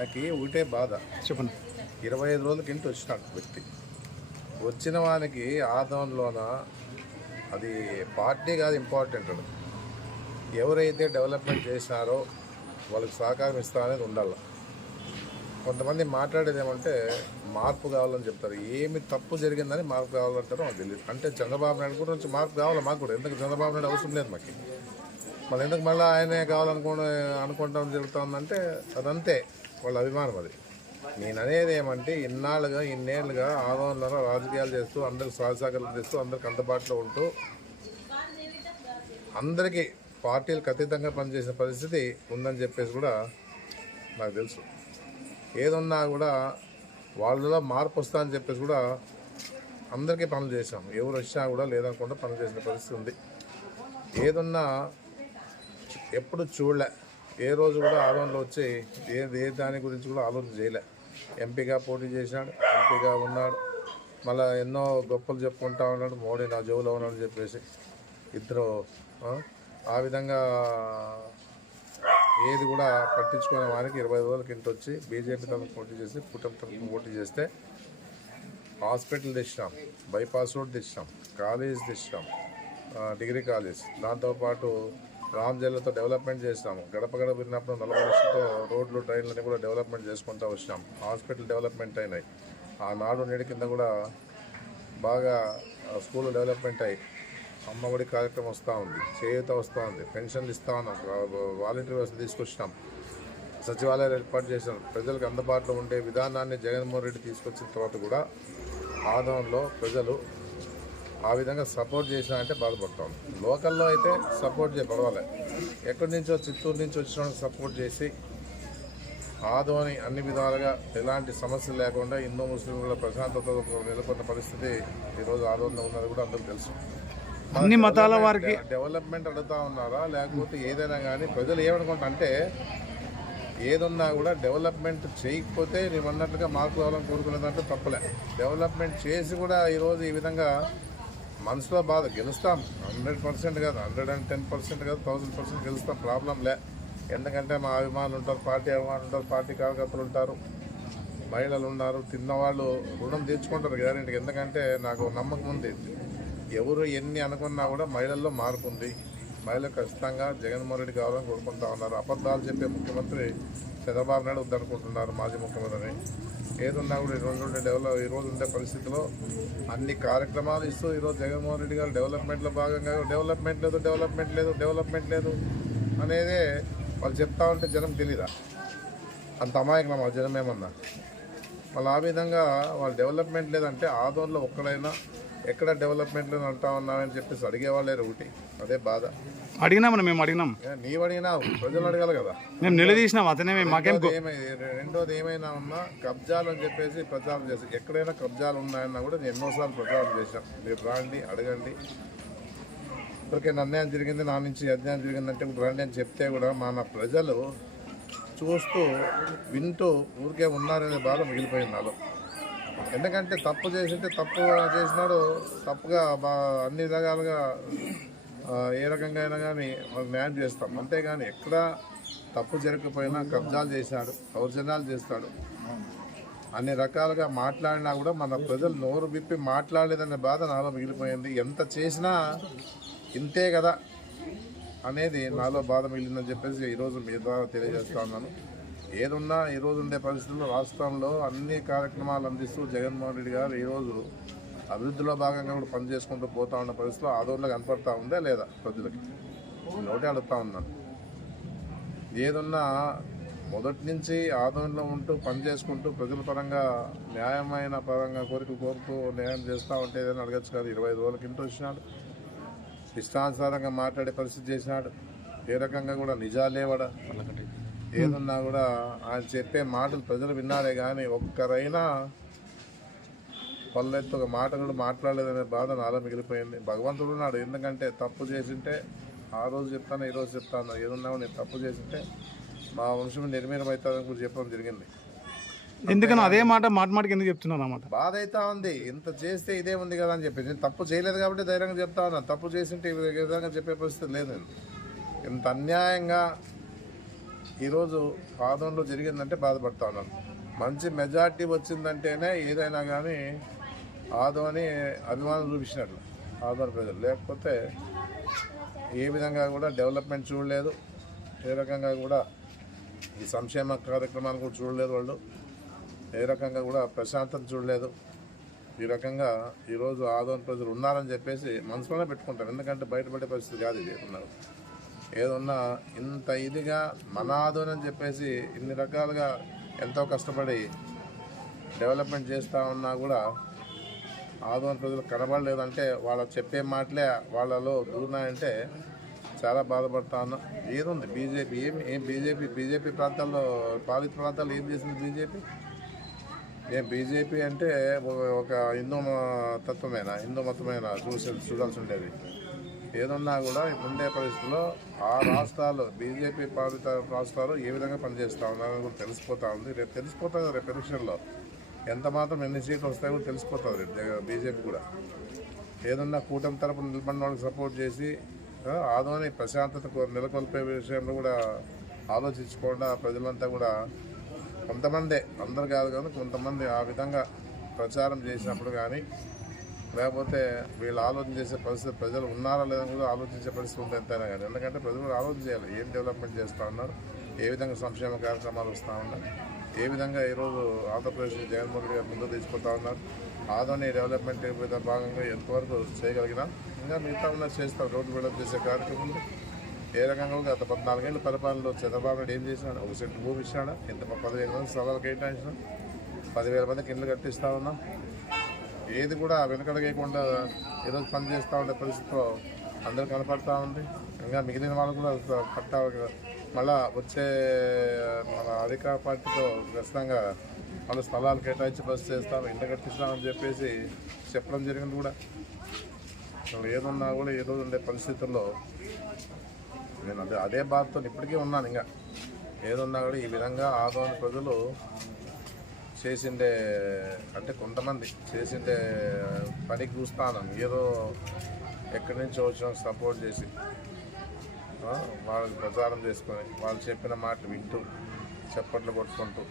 నాకు ఒకటే బాధ. చెప్పండి. ఇరవై ఐదు రోజుల కింద వచ్చినాడు వ్యక్తి. వచ్చిన వానికి ఆదంలోన అది పార్టీ కాదు ఇంపార్టెంట్ ఎవరైతే డెవలప్మెంట్ చేసినారో వాళ్ళకి సహకారం ఇస్తా అనేది ఉండాలి. కొంతమంది మాట్లాడేది ఏమంటే మార్పు కావాలని చెప్తారు. ఏమి తప్పు జరిగిందని మార్పు కావాలంటారో మాకు తెలియదు అంటే చంద్రబాబు నాయుడు కూడా నుంచి మార్పు కావాలి మాకు కూడా? ఎందుకు చంద్రబాబు నాయుడు అవసరం లేదు మాకు? మళ్ళీ ఎందుకు మళ్ళీ ఆయనే కావాలనుకో అనుకుంటాం జరుగుతుందంటే అదంతే. వాళ్ళ అభిమానం అది. నేను అనేది ఏమంటే ఇన్నాళ్ళుగా ఇన్నేళ్ళుగా ఆందోళనలో రాజకీయాలు చేస్తూ అందరికి సహసహకారాలు చేస్తూ అందరికి అందుబాటులో ఉంటూ అందరికీ పార్టీలకు అతీతంగా పనిచేసిన పరిస్థితి ఉందని చెప్పేసి కూడా నాకు తెలుసు. ఏదున్నా కూడా వాళ్ళలో మార్పు వస్తా అని చెప్పేసి కూడా అందరికీ పనులు చేసాం ఎవరు వచ్చినా కూడా లేదనుకుంటే పనులు చేసిన పరిస్థితి ఉంది. ఏదున్నా ఎప్పుడు చూడలే. ఏ రోజు కూడా ఆలోచనలు వచ్చి ఏ ఏ దాని గురించి కూడా ఆలోచన చేయలే. ఎంపీగా పోటీ చేసినాడు ఎంపీగా ఉన్నాడు. మళ్ళీ ఎన్నో గొప్పలు చెప్పుకుంటా ఉన్నాడు మోడీ నా జోలో ఉన్నాడు అని చెప్పేసి ఇద్దరు ఆ, విధంగా ఏది కూడా పట్టించుకునే వారికి ఇరవై రోజులకి ఇంటి వచ్చి బీజేపీ తరఫున పోటీ చేసి కుటుంబ తరఫున పోటీ చేస్తే హాస్పిటల్ తెచ్చినాం బైపాస్ రోడ్ తెచ్చినాం కాలేజ్ తెచ్చినాం డిగ్రీ కాలేజ్. దాంతోపాటు రామ్ జిల్లాతో డెవలప్మెంట్ చేసినాము. గడప గడప విన్నప్పుడు నలభై లక్షలతో రోడ్లు ట్రైన్లని కూడా డెవలప్మెంట్ చేసుకుంటూ వచ్చినాం. హాస్పిటల్ డెవలప్మెంట్ అయినాయి. ఆ నాడు నేడు కింద కూడా బాగా స్కూల్ డెవలప్మెంట్ అయ్యి అమ్మఒడి కార్యక్రమం వస్తూ ఉంది. చేయూత వస్తూ ఉంది. పెన్షన్లు ఇస్తూ ఉన్నాం. వాలంటీర్ వ్యవస్థ తీసుకొచ్చినాం. సచివాలయాలు ఏర్పాటు చేశాం ప్రజలకు అందుబాటులో ఉండే విధానాన్ని జగన్మోహన్ రెడ్డి తీసుకొచ్చిన తర్వాత కూడా ఆదంలో ప్రజలు ఆ విధంగా సపోర్ట్ చేసినా అంటే బాధపడతాం. లోకల్లో అయితే సపోర్ట్ చేయ పర్వాలే. ఎక్కడి నుంచో చిత్తూరు నుంచి వచ్చిన సపోర్ట్ చేసి ఆదోని అన్ని విధాలుగా ఎలాంటి సమస్యలు లేకుండా హిందూ ముస్లింలు ప్రశాంతత నెలకొన్న పరిస్థితి ఈరోజు ఆదోనిలో ఉన్నది కూడా అందరికీ తెలుసు. అన్ని మతాల వారికి డెవలప్మెంట్ అడుగుతా ఉన్నారా? లేకపోతే ఏదైనా కానీ ప్రజలు ఏమనుకుంటా అంటే ఏదున్నా కూడా డెవలప్మెంట్ చేయకపోతే నేను అన్నట్లుగా మార్పు కావాలని కోరుకునేదంటే తప్పలే. డెవలప్మెంట్ చేసి కూడా ఈరోజు ఈ విధంగా మనసులో బాధ గెలుస్తాం. హండ్రెడ్ పర్సెంట్ కాదు హండ్రెడ్ అండ్ టెన్ పర్సెంట్ కాదు థౌసండ్ పర్సెంట్ గెలుస్తాం. ప్రాబ్లం లే. ఎందుకంటే మా అభిమానులు ఉంటారు పార్టీ అభిమానులు ఉంటారు పార్టీ కార్యకర్తలు ఉంటారు మహిళలు ఉన్నారు తిన్నవాళ్ళు రుణం తీర్చుకుంటారు గ్యారెంటీకి. ఎందుకంటే నాకు నమ్మకం ఉంది ఎవరు ఎన్ని అనుకున్నా కూడా మహిళల్లో మార్పు ఉంది. మహిళలు ఖచ్చితంగా జగన్మోహన్ రెడ్డి కావాలని కోరుకుంటా ఉన్నారు. అబద్ధాలు చెప్పే ముఖ్యమంత్రి చంద్రబాబు నాయుడు వద్దనుకుంటున్నారు మాజీ ముఖ్యమంత్రిని. ఏదున్నా కూడా ఈ రెండు డెవలప్ ఈరోజు ఉండే పరిస్థితిలో అన్ని కార్యక్రమాలు ఇస్తూ ఈరోజు జగన్మోహన్ రెడ్డి గారు డెవలప్మెంట్లో భాగంగా డెవలప్మెంట్ లేదు డెవలప్మెంట్ లేదు డెవలప్మెంట్ లేదు అనేదే వాళ్ళు చెప్తా ఉంటే జనం తెలీదా? అంత అమాయకం వాళ్ళ జనం ఏమన్నా? మళ్ళీ ఆ విధంగా వాళ్ళు డెవలప్మెంట్ లేదంటే ఆదోన్లో ఒక్కడైనా ఎక్కడ డెవలప్మెంట్ లేదు అంటా ఉన్నామని చెప్పేసి అడిగేవాళ్ళే ఒకటి అదే బాధ. అడిగినామని మేము అడిగినాం. నీవు అడిగినా ప్రజలు అడగాలి కదా. మేము నిలదీసినాం అతనే మేము మాకేం రెండోది ఏమై రెండోది ఏమైనా ఉన్నా కబ్జాలు అని చెప్పేసి ప్రచారం చేసి ఎక్కడైనా కబ్జాలు ఉన్నాయన్నా కూడా నేను ఎన్నోసార్లు ప్రచారం చేశాను మీరు రాండి అడగండి. ఇప్పటికే అన్యాయం జరిగింది నా నుంచి అన్యాయం జరిగిందంటే ఇప్పుడు రండి అని చెప్తే కూడా మన ప్రజలు చూస్తూ వింటూ ఊరికే ఉన్నారనే బాధ మిగిలిపోయింది నాలో. ఎందుకంటే తప్పు చేసింటే తప్పు చేసినాడు తప్పుగా బా అన్ని రకాలుగా ఏ రకంగా అయినా కానీ మనకు న్యాయం చేస్తాం. అంతేగాని ఎక్కడ తప్పు జరగకపోయినా కబ్జాలు చేశాడు దౌర్జన్యాలు చేస్తాడు. అన్ని రకాలుగా మాట్లాడినా కూడా మన ప్రజలు నోరు విప్పి మాట్లాడలేదనే బాధ నాలో మిగిలిపోయింది. ఎంత చేసినా ఇంతే కదా అనేది నాలో బాధ మిగిలిందని చెప్పేసి ఈరోజు మీ ద్వారా తెలియజేస్తా ఉన్నాను. ఏదున్నా ఈరోజు ఉండే పరిస్థితుల్లో రాష్ట్రంలో అన్ని కార్యక్రమాలు అందిస్తూ జగన్మోహన్ రెడ్డి గారు ఈరోజు అభివృద్ధిలో భాగంగా కూడా పనిచేసుకుంటూ పోతా ఉన్న పరిస్థితిలో ఆదోళనలో కనపడతా ఉందా లేదా ప్రజలకి? నేను ఒకటే అడుగుతా ఉన్నాను. ఏదున్నా మొదటి నుంచి ఆదోళనలో ఉంటూ పని చేసుకుంటూ ప్రజల పరంగా న్యాయమైన పరంగా కోరిక కోరుతూ న్యాయం చేస్తూ ఉంటే ఏదైనా అడగచ్చు కాదు. ఇరవై ఐదు రోజుల కింద వచ్చినాడు. ఇష్టానుసారంగా మాట్లాడే పరిస్థితి చేసినాడు. ఏ రకంగా కూడా నిజాలేవడా ఏదున్నా కూడా ఆయన చెప్పే మాటలు ప్రజలు విన్నారే కానీ ఒక్కరైనా పల్లెత్తు ఒక మాట కూడా మాట్లాడలేదనే బాధ నాలో మిగిలిపోయింది. భగవంతుడు ఉన్నాడు. ఎందుకంటే తప్పు చేసింటే ఆ రోజు చెప్తాను ఈ రోజు చెప్తాను ఏదున్నా నేను తప్పు చేసింటే మా వంశం అవుతుందని కూడా చెప్పడం జరిగింది. ఎందుకని అదే మాట మాట మాటకి ఎందుకు చెప్తున్నాను అన్నమాట బాధ అవుతా ఉంది. ఇంత చేస్తే ఇదే ఉంది కదా అని చెప్పి నేను తప్పు చేయలేదు కాబట్టి ధైర్యంగా చెప్తా ఉన్నా. తప్పు చేసింటే ఈ విధంగా చెప్పే పరిస్థితి లేదు. ఇంత అన్యాయంగా ఈరోజు ఆదోన్లో జరిగిందంటే బాధపడతా ఉన్నాను. మంచి మెజార్టీ వచ్చిందంటేనే ఏదైనా కానీ ఆదోని అభిమానం చూపించినట్లు ఆదోని ప్రజలు. లేకపోతే ఏ విధంగా కూడా డెవలప్మెంట్ చూడలేదు. ఏ రకంగా కూడా ఈ సంక్షేమ కార్యక్రమాలు కూడా చూడలేదు వాళ్ళు. ఏ రకంగా కూడా ప్రశాంతత చూడలేదు. ఈ రకంగా ఈరోజు ఆదోని ప్రజలు ఉన్నారని చెప్పేసి మనసులోనే పెట్టుకుంటారు. ఎందుకంటే బయటపడే పరిస్థితి కాదు ఇది. ఉన్నారు ఏదన్నా ఇంత ఇదిగా మన అని చెప్పేసి ఇన్ని రకాలుగా ఎంతో కష్టపడి డెవలప్మెంట్ చేస్తూ ఉన్నా కూడా ఆదోన ప్రజలు కనబడలేదంటే వాళ్ళ చెప్పే మాటలే వాళ్ళలో దూరినాయంటే చాలా బాధపడతా ఉన్నా. ఏదుంది? బీజేపీ ఏం ఏం బీజేపీ? బీజేపీ ప్రాంతాల్లో పాలిత ప్రాంతాల్లో ఏం చేసింది బీజేపీ? ఏం బీజేపీ అంటే ఒక- హిందూ తత్వమైన తత్వమేనా? హిందూ మతమేనా? చూసి చూడాల్సి ఉండేది. ఏదన్నా కూడా ఉండే పరిస్థితుల్లో ఆ రాష్ట్రాలు బీజేపీ పాలిత రాష్ట్రాలు ఏ విధంగా పనిచేస్తూ ఉన్నారని కూడా తెలిసిపోతా ఉంది. రేపు తెలిసిపోతుంది రేపు ఎలక్షన్లో. ఎంత మాత్రం ఎన్ని సీట్లు వస్తాయో కూడా తెలిసిపోతుంది రేపు బీజేపీ కూడా. ఏదన్నా కూటమి తరపున నిలబడిన వాళ్ళకి సపోర్ట్ చేసి ఆదోని ప్రశాంతత నెలకొల్పే విషయంలో కూడా ఆలోచించకుండా ప్రజలంతా కూడా కొంతమందే అందరు కాదు కానీ కొంతమంది ఆ విధంగా ప్రచారం చేసినప్పుడు కానీ లేకపోతే వీళ్ళు ఆలోచన చేసే పరిస్థితి ప్రజలు ఉన్నారా లేదని కూడా ఆలోచించే పరిస్థితి ఉంది ఎంతైనా కానీ. ఎందుకంటే ప్రజలు కూడా ఆలోచన చేయాలి. ఏం డెవలప్మెంట్ చేస్తూ ఉన్నారు? ఏ విధంగా సంక్షేమ కార్యక్రమాలు వస్తూ ఉన్నాయి ఏ విధంగా ఈరోజు ఆంధ్రప్రదేశ్ జగన్మోహన్ రెడ్డి గారు ముందు తీసుకుంటా ఉన్నారు? ఆదోని డెవలప్మెంట్ మీద భాగంగా ఎంతవరకు చేయగలిగినా ఇంకా మిగతా ఉన్న చేస్తారు రోడ్డు బిల్డప్ చేసే కార్యక్రమం ఏ రకంగా గత పద్నాలుగేళ్ళ పరిపాలనలో చంద్రబాబు నాయుడు ఏం చేసినాడు? ఒక సెంటు భూమి ఇచ్చినాడు? ఇంత పదివేల మంది స్థలాలు కేటాయించినాం. పదివేల మందికి ఇండ్లు కట్టిస్తా ఉన్నాం. ఏది కూడా వెనకడగకుండా ఈరోజు పనిచేస్తూ ఉండే పరిస్థితిలో అందరూ కనపడతా ఉంది. ఇంకా మిగిలిన వాళ్ళు కూడా పట్టా మళ్ళా వచ్చే మన అధికార పార్టీతో ఖచ్చితంగా వాళ్ళ స్థలాలు కేటాయించి బస్ చేస్తాం ఇంటి కట్టిస్తామని చెప్పేసి చెప్పడం జరిగింది కూడా. ఏదున్నా కూడా ఏదో ఉండే పరిస్థితుల్లో నేను అదే అదే బాధతో ఇప్పటికీ ఉన్నాను ఇంకా. ఏదున్నా కూడా ఈ విధంగా ఆదోని ప్రజలు చేసిండే అంటే కొంతమంది చేసిండే పనికి చూస్తాను ఏదో ఎక్కడి నుంచి వచ్చిన సపోర్ట్ చేసి వాళ్ళకి ప్రచారం చేసుకొని వాళ్ళు చెప్పిన మాటలు వింటూ చప్పట్లు కొట్టుకుంటూ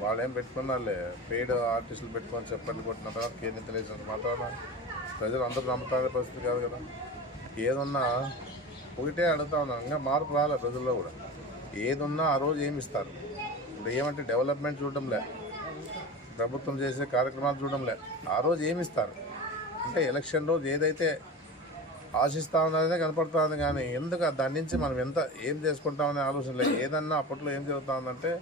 వాళ్ళు ఏం పెట్టుకున్నారులే పెయిడ్ ఆర్టిస్టులు పెట్టుకొని చప్పట్లు కొట్టిన తర్వాత కేంద్రం తెలియజేసిన మాత్రాన ప్రజలు అందరూ నమ్ముతారే పరిస్థితి కాదు కదా. ఏదున్నా ఒకటే అడుగుతా ఉన్నాను ఇంకా మార్పు రాలే ప్రజల్లో కూడా. ఏదున్నా ఆ రోజు ఏమి ఇస్తారు? ఇప్పుడు ఏమంటే డెవలప్మెంట్ చూడడంలే. ప్రభుత్వం చేసే కార్యక్రమాలు చూడడంలే. ఆ రోజు ఏమి ఇస్తారు అంటే ఎలక్షన్ రోజు ఏదైతే ఆశిస్తా ఉన్నదే కనపడుతుంది కానీ ఎందుకు దాని నుంచి మనం ఎంత ఏం చేసుకుంటామనే ఆలోచన లేదు. ఏదన్నా అప్పట్లో ఏం జరుగుతూ ఉందంటే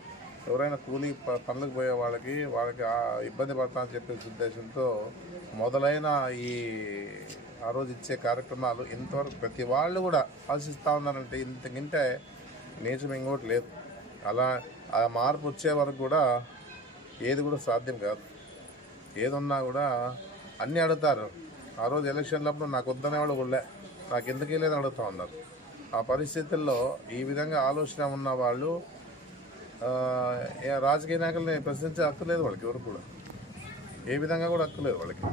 ఎవరైనా కూలీ ప- పనులకు పోయే వాళ్ళకి వాళ్ళకి ఇబ్బంది పడతా అని చెప్పే ఉద్దేశంతో మొదలైన ఈ ఆ రోజు ఇచ్చే కార్యక్రమాలు ఇంతవరకు ప్రతి వాళ్ళు కూడా ఆశిస్తూ ఉన్నారంటే ఇంతకింటే నీచం ఇంకోటి లేదు. అలా ఆ మార్పు వచ్చే వరకు కూడా ఏది కూడా సాధ్యం కాదు. ఏదున్నా కూడా అన్నీ అడుగుతారు. ఆ రోజు ఎలక్షన్లప్పుడు నాకు వద్దనే వాళ్ళు కూడా నాకు ఎందుకు లేదని అడుగుతా ఉన్నారు. ఆ పరిస్థితుల్లో ఈ విధంగా ఆలోచన ఉన్న వాళ్ళు ఏ రాజకీయ నాయకుల్ని ప్రశ్నించే హక్కు లేదు వాళ్ళకి ఎవరు కూడా. ఏ విధంగా కూడా హక్కు లేదు వాళ్ళకి.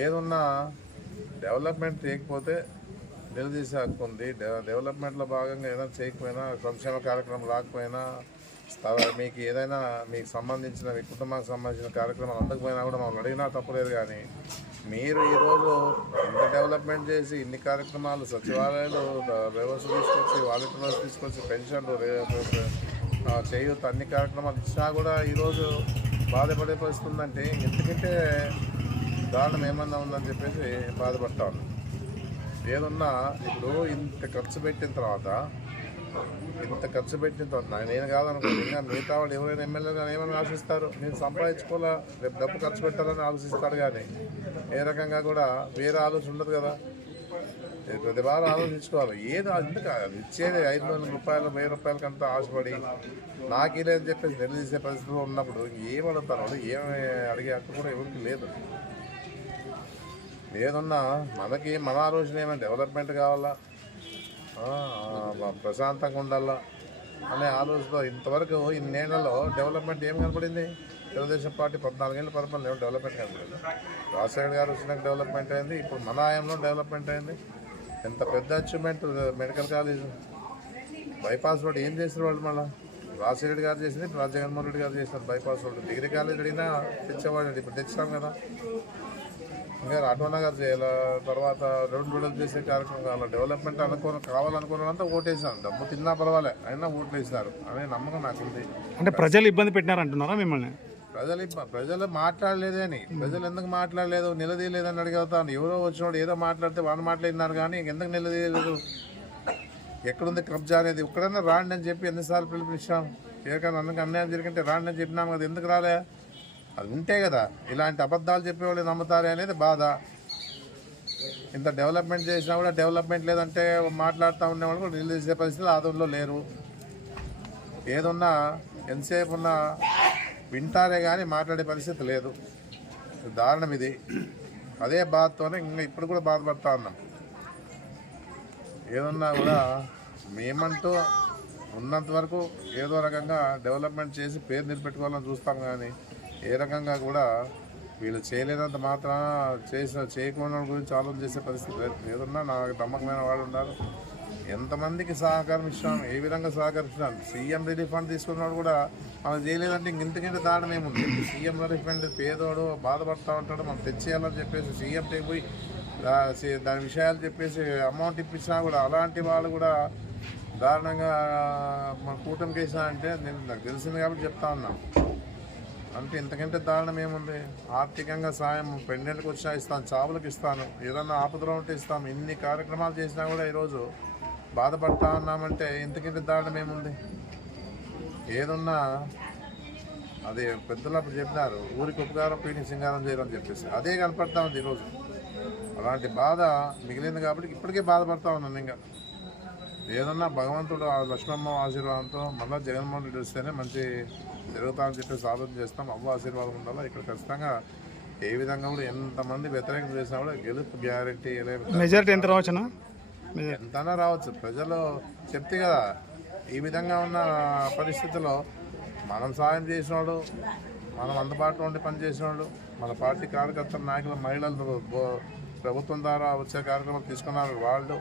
ఏదున్నా డెవలప్మెంట్ చేయకపోతే నిలదీసే హక్కు ఉంది. డెవ- డెవలప్మెంట్లో భాగంగా ఏదైనా చేయకపోయినా సంక్షేమ కార్యక్రమం రాకపోయినా మీకు ఏదైనా మీకు సంబంధించిన మీ కుటుంబానికి సంబంధించిన కార్యక్రమాలు అందకపోయినా కూడా మమ్మల్ని అడిగినా తప్పలేదు కానీ మీరు ఈరోజు ఇంత డెవలప్మెంట్ చేసి ఇన్ని కార్యక్రమాలు సచివాలయాలు వ్యవస్థ తీసుకొచ్చి వాలంటీర్స్ తీసుకొచ్చి పెన్షన్లు చేయూత అన్ని కార్యక్రమాలు ఇచ్చినా కూడా ఈరోజు బాధపడే పరిస్థితి ఉందంటే ఎందుకంటే దారుణం ఏమన్నా ఉందని చెప్పేసి బాధపడతా ఉన్నాం. ఏదన్నా ఇప్పుడు ఇంత ఖర్చు పెట్టిన తర్వాత ఇంత ఖర్చు పెట్టిన నా- నేను కాదనుకో ఇంకా మిగతా వాళ్ళు ఎవరైనా ఎమ్మెల్యే ఏమని ఏమైనా ఆశిస్తారు? నేను సంపాదించుకోవాలా? రేపు డబ్బు ఖర్చు పెట్టాలని ఆలోచిస్తాడు కానీ ఏ రకంగా కూడా వేరే ఆలోచన ఉండదు కదా. ప్రతి వారం ఆలోచించుకోవాలి. ఏదో ఎందుకు అది ఇచ్చేది ఐదు వందల రూపాయలు వెయ్యి రూపాయలకంతా ఆశపడి నాకు లేదని చెప్పేసి నిలదీసే పరిస్థితిలో ఉన్నప్పుడు ఏం అడుగుతారు ఏమి అడిగే హక్కు కూడా ఎవరికి లేదు. ఏదన్నా మనకి మన ఆలోచన ఏమైనా డెవలప్మెంట్ కావాలా? ప్రశాంతంగా ఉండాలా? అనే ఆలోచనతో ఇంతవరకు ఇన్నేళ్ళలో డెవలప్మెంట్ ఏం కనపడింది? తెలుగుదేశం పార్టీ పద్నాలుగేళ్ళ పరిపాలన డెవలప్మెంట్ కనపడింది. రాజశేఖర్ గారు వచ్చినాక డెవలప్మెంట్ అయింది ఇప్పుడు మన ఆయంలో డెవలప్మెంట్ అయింది. ఎంత పెద్ద achievement medical college. Bypass road ఏం చేశారు వాళ్ళు మళ్ళీ? రాజశేఖర గారు చేసింది ఇప్పుడు జగన్మోహన్ రెడ్డి గారు చేసినారు బైపాస్ రోడ్. డిగ్రీ కాలేజ్ అడిగినా తెచ్చేవాడు ఇప్పుడు తెచ్చాం కదా. ఇంకా రాఘవన్న గారు చేయాలి? తర్వాత రోడ్ డెవలప్ చేసే కార్యక్రమం కావాలి? డెవలప్మెంట్ అనుకోని కావాలనుకున్నంత ఓటేసాను డబ్బు తిన్నా పర్వాలే అయినా ఓట్లు వేసినారు అనే నమ్మకం నాకుంది. అంటే ప్రజలు ఇబ్బంది పెట్టినారంటున్నారా మిమ్మల్ని? ప్రజలు ప్రజలు మాట్లాడలేదని ప్రజలు ఎందుకు మాట్లాడలేదు? నిలదీయలేదని అడిగవుతాను. ఎవరో వచ్చినోడు ఏదో మాట్లాడితే వాళ్ళు మాట్లాడినారు కానీ ఎందుకు నిలదీయలేదు? ఎక్కడుంది కబ్జా అనేది? ఇక్కడన్నా రాండి అని చెప్పి ఎన్నిసార్లు పిలిపించాం ఏకన్నా అందుకు అన్యాయం జరిగింటే రాండి అని చెప్పినాం కదా. ఎందుకు రాలే? అది ఉంటే కదా ఇలాంటి అబద్ధాలు చెప్పేవాళ్ళు నమ్ముతారే అనేది బాధ. ఇంత డెవలప్మెంట్ చేసినా కూడా డెవలప్మెంట్ లేదంటే మాట్లాడుతూ ఉండేవాళ్ళు కూడా నిలదీసే పరిస్థితులు ఆదంలో లేరు. ఏదున్నా ఎంతసేపు ఉన్నా వింటారే కానీ మాట్లాడే పరిస్థితి లేదు. దారుణం ఇది. అదే బాధతోనే ఇంకా ఇప్పుడు కూడా బాధపడతా ఉన్నాం. ఏదున్నా కూడా మేమంటూ ఉన్నంత వరకు ఏదో రకంగా డెవలప్మెంట్ చేసి పేరు నిలబెట్టుకోవాలని చూస్తాం కానీ ఏ రకంగా కూడా వీళ్ళు చేయలేనంత మాత్రాన చేసిన చేయకుండా గురించి ఆలోచన చేసే పరిస్థితి లేదు. ఏదన్నా నాకు నమ్మకమైన వాడు ఉన్నారు. ఎంతమందికి సహకారం ఇచ్చినాం ఏ విధంగా సహకరించినాం సీఎం రిలీఫ్ ఫండ్ తీసుకున్నాడు కూడా మనం చేయలేదంటే ఇంక దాడం ఏముంది? సీఎం రిలీఫ్ ఫండ్ పేదోడు బాధపడతా ఉంటాడు. మనం తెచ్చేయాలని చెప్పేసి సీఎం పోయి దా- దాని విషయాలు చెప్పేసి అమౌంట్ ఇప్పించినా కూడా అలాంటి వాళ్ళు కూడా దారుణంగా మన కూటమికి వేసినా అంటే నేను నాకు తెలిసింది కాబట్టి చెప్తా ఉన్నాను. అంటే ఇంతకంటే దారుణం ఏముంది? ఆర్థికంగా సాయం పెండెంట్కి వచ్చినా ఇస్తాను చావులకు ఇస్తాను ఏదన్నా ఆపదలో ఉంటే ఇస్తాం. ఇన్ని కార్యక్రమాలు చేసినా కూడా ఈరోజు బాధపడతా ఉన్నామంటే ఇంతకంటే దారుణం ఏముంది? ఏదున్నా అదే పెద్దలు అప్పుడు చెప్పినారు ఊరికి ఉపకారం పీని సింగారం చేయడం చెప్పేసి. అదే కనపడతా ఉంది ఈరోజు. అలాంటి బాధ మిగిలింది కాబట్టి ఇప్పటికే బాధపడతా ఉన్నాను ఇంకా. ఏదన్నా భగవంతుడు ఆ లక్ష్మమ్మ ఆశీర్వాదంతో మళ్ళీ జగన్మోహన్ రెడ్డి వస్తేనే మంచి జరుగుతామని చెప్పేసి ఆలోచన చేస్తాం. అవ్వ ఆశీర్వాదం ఉండాలి? ఇక్కడ ఖచ్చితంగా ఏ విధంగా కూడా ఎంతమంది వ్యతిరేకం చేసినా కూడా గెలుపు గ్యారెంటీ మెజారిటీ ఎంత మెజారిటీ. ఎంతైనా రావచ్చు. ప్రజలు చెప్తే కదా ఈ విధంగా ఉన్న పరిస్థితుల్లో మనం సాయం చేసినోడు మనం అందుబాటులో ఉండి పనిచేసినోళ్ళు మన పార్టీ కార్యకర్తల నాయకులు మహిళలు ప్రభుత్వం ద్వారా వచ్చే కార్యక్రమాలు తీసుకున్నారు వాళ్ళు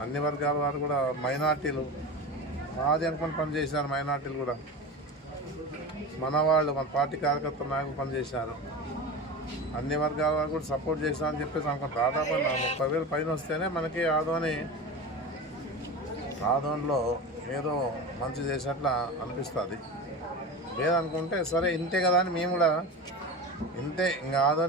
అన్ని వర్గాల వారు కూడా మైనార్టీలు. మాది అనుకుని పనిచేసినారు మైనార్టీలు కూడా. మన వాళ్ళు మన పార్టీ కార్యకర్త నాయకులు పనిచేసినారు. అన్ని వర్గాల వారు కూడా సపోర్ట్ చేసినా అని చెప్పేసి అనుకుంటారు దాదాపు నా ముప్పై వేలు పైన వస్తేనే మనకి ఆదోని ఆదోన్లో ఏదో మంచి చేసినట్ల అనిపిస్తుంది. లేదనుకుంటే సరే ఇంతే కదా అని మేము కూడా ఇంతే ఇంకా ఆదోని